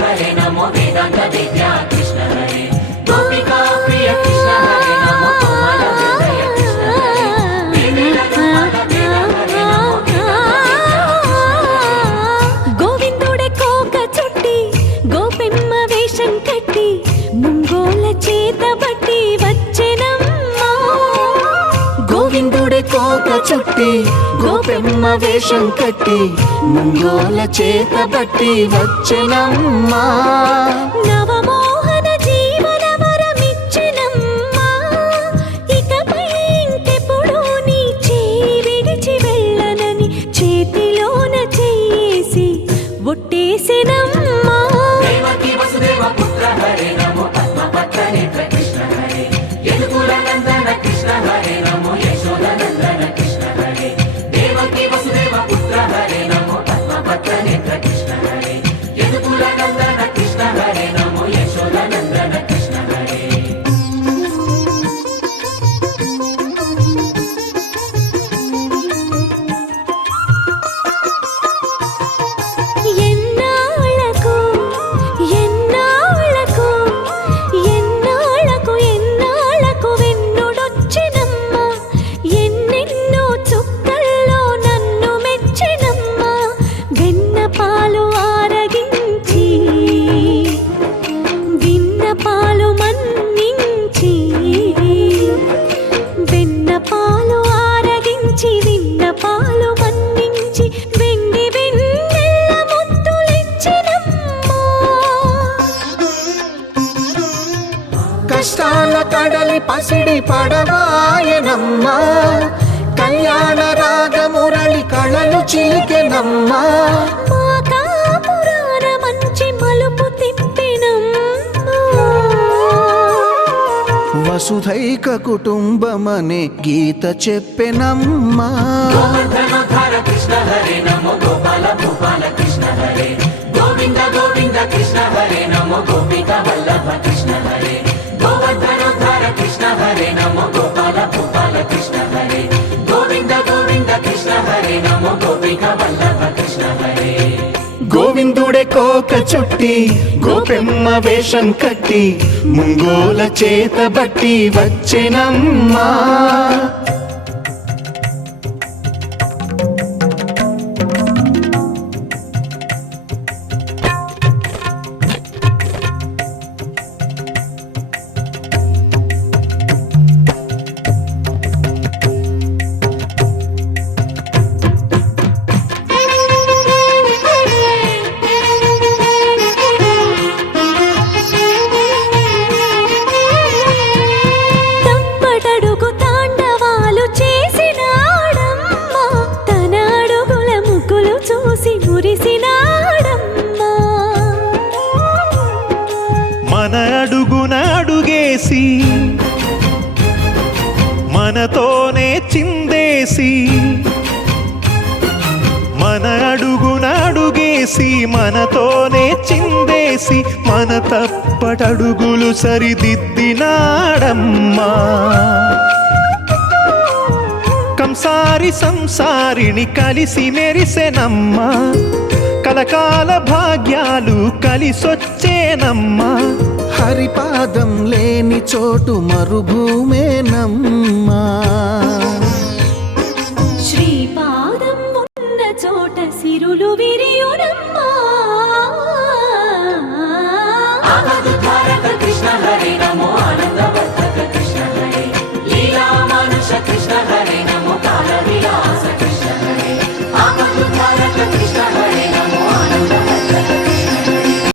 हरे नमो वेदांत विद्या कृष्ण हरे गोपिका प्रिय कृष्ण हरे नमो कोमल हृदय कृष्ण हरे वेवेल रूपाल वेद हरे नमो గోవిందుడే కోక చుట్టి గోపెమ్మ వేషం కట్టి ముంగోల చేత బట్టి వచ్చెనమ్మా గోవిందుడే కోక చుట్టి గోపెమ్మ వేషం కట్టి ముంగోల చేత బట్టి వచ్చెనమ్మా నవమోహన జీవన వరమిచ్చెనమ్మా ఇకపై ఇంకెప్పుడు నీ చేయి విడిచి వెళ్ళనని చేతిలోన చేసి ఒట్టేసెనమ్మా देवकी वसुदेव पुत्र हरे नमो पद्मपत्र नेत्र कृष्ण हरे यदुकुल नंदन कृष्ण हरे नमो यशोदा नंदन कृष्ण हरे देवकी वसुदेव पुत्र हरे नमो पद्मपत्र नेत्र कृष्ण हरे यदुकुल नंदन कृष्ण हरे नमो यशोदा नंदन कृष्ण हरे ఎన్నాళ్ళకు ఎన్నాళ్ళకు ఎన్నాళ్ళకు ఎన్నాళ్ళకు వెన్నుడొచ్చినమ్మా ఎన్నెన్నో చుక్కల్లో నన్ను మెచ్చినమ్మా వెన్న పాలు ఆరగించి విన్న పాలు మన్నించి వెన్న పాలు ఆరగించి విన్న పాలు మన్నించి వెండి వెన్నెల్ల ముద్దులిచ్చినమ్మా కష్టాల కడలి పసిడి పడవాయనమ్మా కళ్యాణ రాగమురళి కళలు చిలికెనమ్మా మా కాపురాన మంచి మలుపు తిప్పినమ్మా వసుధైక కుటుంబమనే గీత చెప్పెనమ్మా गोवर्धनोद्धार कृष्ण हरे नमो गोपाल भूपाल कृष्ण हरे गोविंद गोविंद कृष्ण हरे नमो गोपिका वल्लभ कृष्ण हरे गोवर्धनोद्धार कृष्ण हरे नमो गोपाल भूपाल कृष्ण हरे गोविंद गोविंद कृष्ण हरे नमो गोपिका वल्लभ कृष्ण हरे గోవిందుడే కోక చుట్టి గోపెమ్మ వేషం కట్టి ముంగోల చేత బట్టి వచ్చెనమ్మా తప్పటడుగు తాండవాలు చేసినాడమ్మా తన అడుగుల ముగ్గులు చూసి మురిసినాడమ్మా మన అడుగున అడుగేసి మనతోనే చిందేసి మన అడుగున అడుగేసి మనతోనే చిందేసి మన తప్పటడుగులు సరిదిద్దినాడమ్మా కంసారి సంసారిని కలిసి మెరిసెనమ్మా కలకాల భాగ్యాలు కలిసొచ్చేనమ్మా హరిపాదం లేని చోటు మరుభూమేనమ్మా శ్రీపాదం ఉన్న చోట సిరులు విరియునమ్మా आगतुद्धारक कृष्ण हरे